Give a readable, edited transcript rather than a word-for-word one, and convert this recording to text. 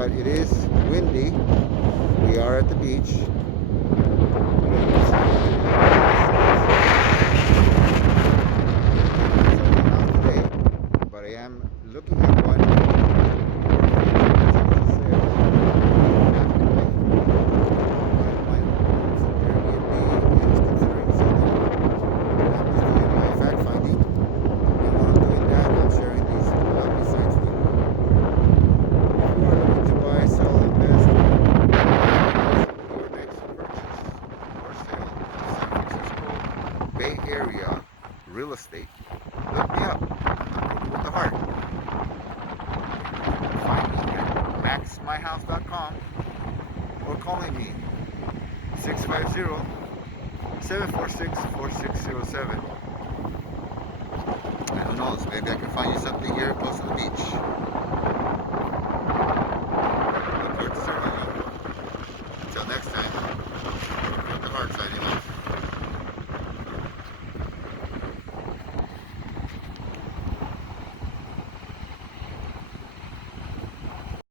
but it is windy. We are at the beach. But I am looking at one Bay Area real estate. Look me up, Broker with the Heart. Find me at maxmyhouse.com or calling me 650-746-4607. Who knows, maybe I can find you something here close to the beach.